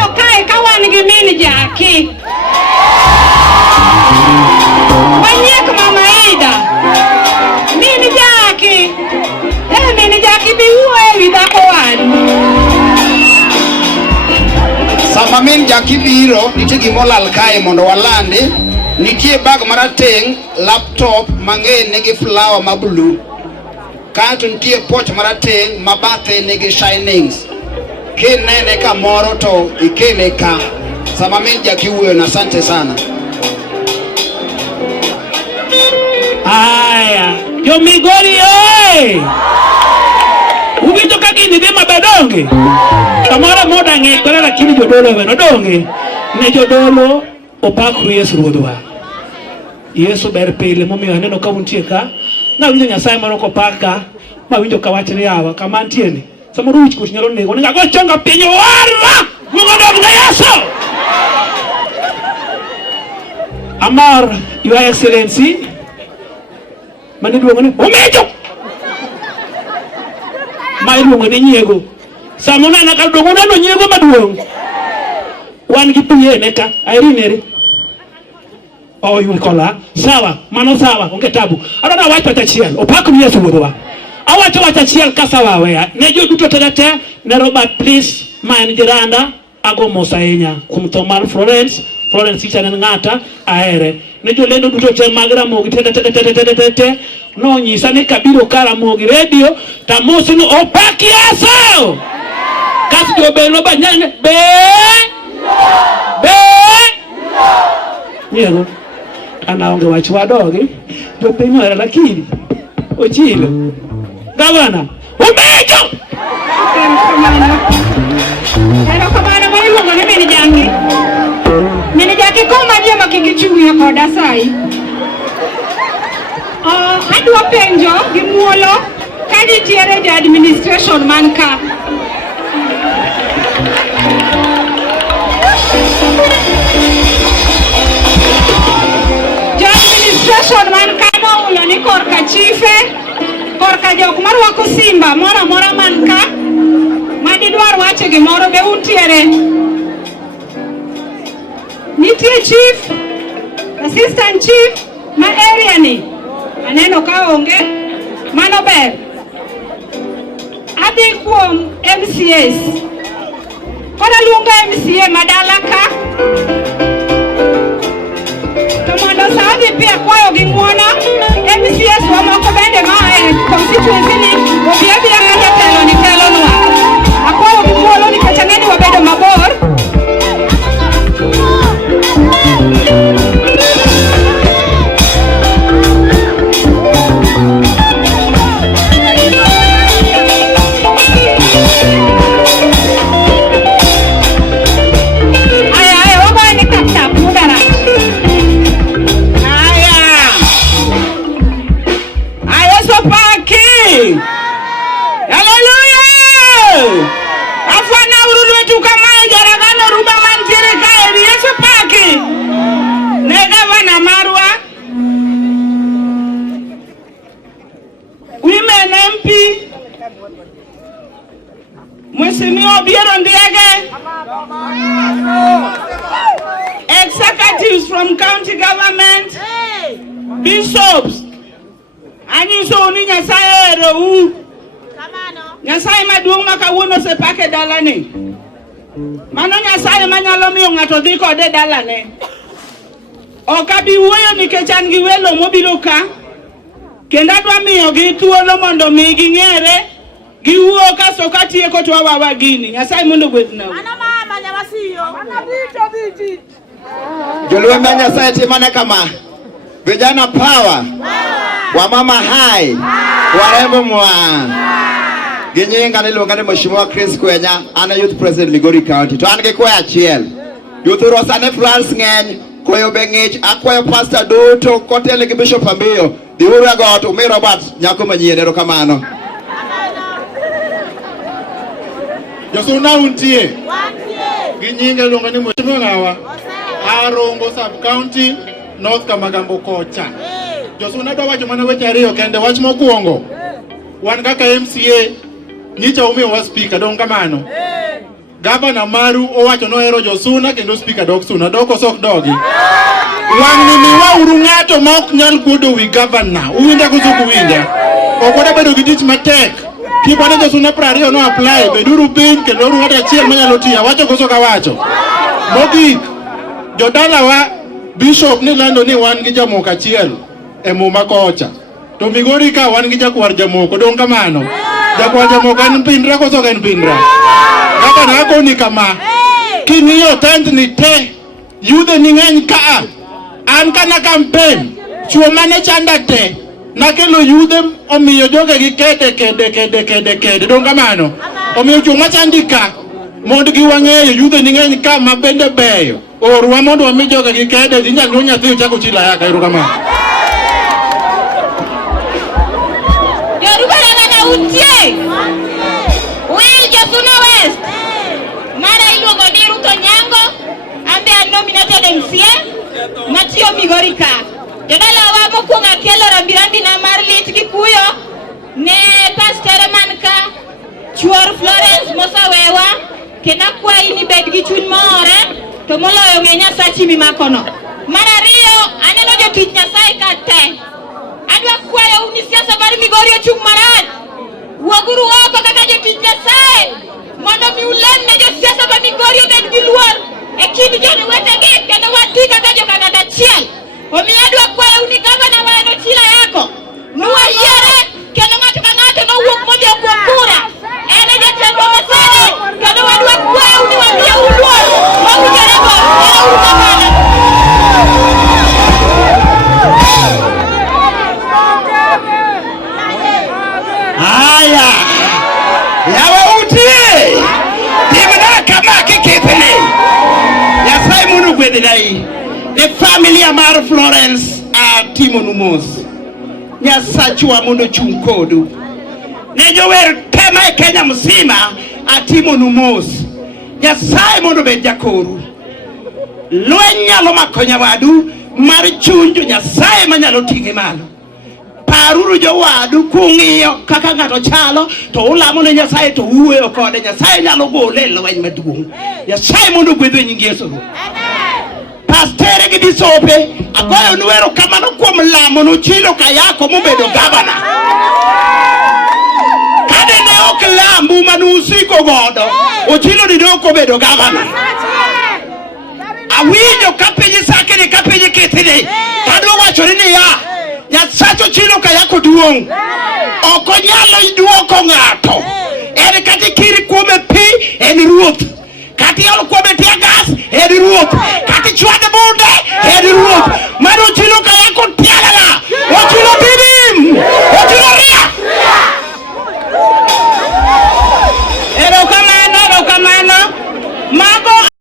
Aneno kae ka wan gi min Jaki. Manyiek Mama Ida. Min Jaki. Min Jaki bi wuoyo ewi dhako wadu. Sama min Jaki biro, nitie gimolal kae mondo walandi. Nitie bag marateng, laptop mang'eny nigi flower ma blue. Kato nitie poch marateng mabathe nigi shinings. Kinene kamoro to ikele ka. Sama min Jaki wuoyo na asante sana. Aya, yo Migori oi! Uwinjo ka gini dhi maber donge? Kamoro moda ng'ikore lakini jodolo weno donge? Ne jodolo opakru Yesu Ruodhwa. Yesu ber pile momiyo aneno ka untie ka. Nawinjo Nyasaye moro kopaka, mawinjo ka wach ni yawa kama ntieni. Samoro wich kuch nyalo nego, onego go chonga piny warwa! Mondo ne Yesu! Amor, Your Excellency, mane duongo ni omejo ma iluongo ni nyiego. Samo nana ka duongo nano nyiego maduong'. Wan gi pinyene ka airinere. Oh, ywe kola. Sawa, mano sawa, onge tabu. Adona wacho achiel, opako Yesu Ruodhwa. Awacho achiel ka sawa weya. Ne joduto tete ne Robert please man jiranda ago mos ahinya kuom tho mar Florence icha ne ng'ata ahere. Ne jolendo duto te mag Ramogi tete no nyisa ni kabiro ka Ramogi radio tamosi no opaki Yesu. Kas jobelo banyane be Nyego anaonge wach wadogi jopiny era lakini ochilo gavana umejo Erokamano ma iluongo ni min Jaki. Min Jaki koma jema kigichung'ie koda sai. Adwa penjo gi muolo ka nitiere jo administration man ka. Jo administration man ka noulo ni korka chife, korka jok marwako simba moro amora man ka. Madidwar wacho gimoro be untiere. Nitie chief, assistant chief ma area ni. Aneno ka onge, mano ber. Adhi kuom MCAs. Kora luonga MCA madala ka. To mondo saadi pia kwayo gi ng'wono, MCAs wamoko bende ma e constituency ni, obiya ka jatelo ni telonwa. Akwayo gi ng'wono nikech ang'eni wabedo mabor. Executives from county government, bishops, anyiso ni Nyasaye ero Nyasaye maduong' makawuono osepake dalane. Mano Nyasaye manyalo miyo ng'ato dhi kode dalane. Ok abi wuoyo nikech an gi welo mobiro ka, kendo adwa miyo gi thuolo mondo mi ging'ere, giwuo kaso katieko to wawa gini. Nyasaye mondo gwedhna. Jolwembe Nyasaye timane kama. Vijana power. Wamama hai. Warembo mwa. Ginyinga niluonga ni Mheshimiwa Chris Kwenya, ana youth president Migori County. To an gi kwayo achiel. Youth rosane France ng'eny, koyo be ng'ich, akwayo pastor duto kotele gi Bishop Ambiyo. Dhiuru e got umi Robert nyako manyien, erokamano. Josuna untie. Ginyinga niluonga ni Mheshimiwa Ng'awa. Arongo sub county North Kamagambo kocha. Josuna dwa wacho mana weche ariyo kende. Wach mokwongo, wan kaka MCA nyicha umiyo wa speaker, dong kamano. Gavana maru owacho nohero josuna kendo speaker dok suna. Dok osok dogi. Wang'ni miwa uru ng'ato ma ok nyal guodo wi gavana. Uwinja kusuku winja. Okoda bedo gi tich matek. Kipane josuna 20 no apply. Beduru piny kendo uru ng'ato achiel manyalo tiyo. Wacho kosoka wacho. Mogik. Jodalawa Bishop ni lando ni wan gi jamoko achiel e Muma kocha. To Migori ka wan gi jakwar jamoko. Dong kamano. Jakwar jamoko en Pindra koso en Pindra. Gavana ako ni kama. King'iyo tent ni te. Yudhe ni ng'eny ka. An kana campaign. Chuo mane chanda te. Nakelo yudhe omiyo joge gi kede. Dong kamano. Omiyo chuo machandika. Mondo gi wang'eyo yudhe ni ng'eny ka ma bende beyo. Orwa mondo wami joge gi kede. Inyalo nyathi chako chila yaka. Ero kamano. Untie Will Josuna West Mara iluongo ni Ruto Nyango ambe nominated MCA Matio Migori ka jodala wa mokwongo akelo rambirambi na mar lit gi kuyo ne pastor man ka chuor Florence Mosawewa kena kwai ni bed gi chuny more to moloyo ng'e Nyasachi mimakono. Mar ariyo aneno jotich Nyasaye ka te adwa kwayo uni siasa mar Migori ochung' marach. Waguru wako kaka jotich Nyasaye mondo mi ulen ne josiasa ma Migori obed gi luor e kind jowetegi kendo wati kaka jokaganda achiel. Omiyo adwa kwayo ni gavana wa Chila yako nuwayiere kendo ng'ato ka ng'ato nowuok mojo kuom kura ene jatendwa masani kendo wadwa kwayo ni wamiye uluor mawinjore go ero uru gavana. Aya yawa utie timna kama kikipene Nyasaye munu gwedhai the family amar Florence timo numos Nyasachwa mondo chung kodu ne jower tema e Kenya mzima atimo numos Nyasaye mondo bed jakoru lweny nyalo mako nyawadu mar chunjo Nyasaye manyalo ting'e malo. Paruru jowadu kung'iyo kaka ng'ato chalo to ulamo ne Nyasaye to uweyo kode Nyasaye nyalo gole lweny maduong'. Nyasaye mondo gwedhe nying Yesu. Pastere gi bisope agoyo nwero kamano kuom lamo no Chilo Kayako mobedo gavana. Kade ne ok lambu manusiko godo Ochilo ni doko obedo gavana. Awinjo kapinyi sakini kapinyi kitini kadwa wachore ni ya Nyasacho Chilo Kayako duong'. Oko nyalo iduoko ng'ato. En kati kiri kuome pi en ruoth. Kati ol kuome tia gas en ruoth.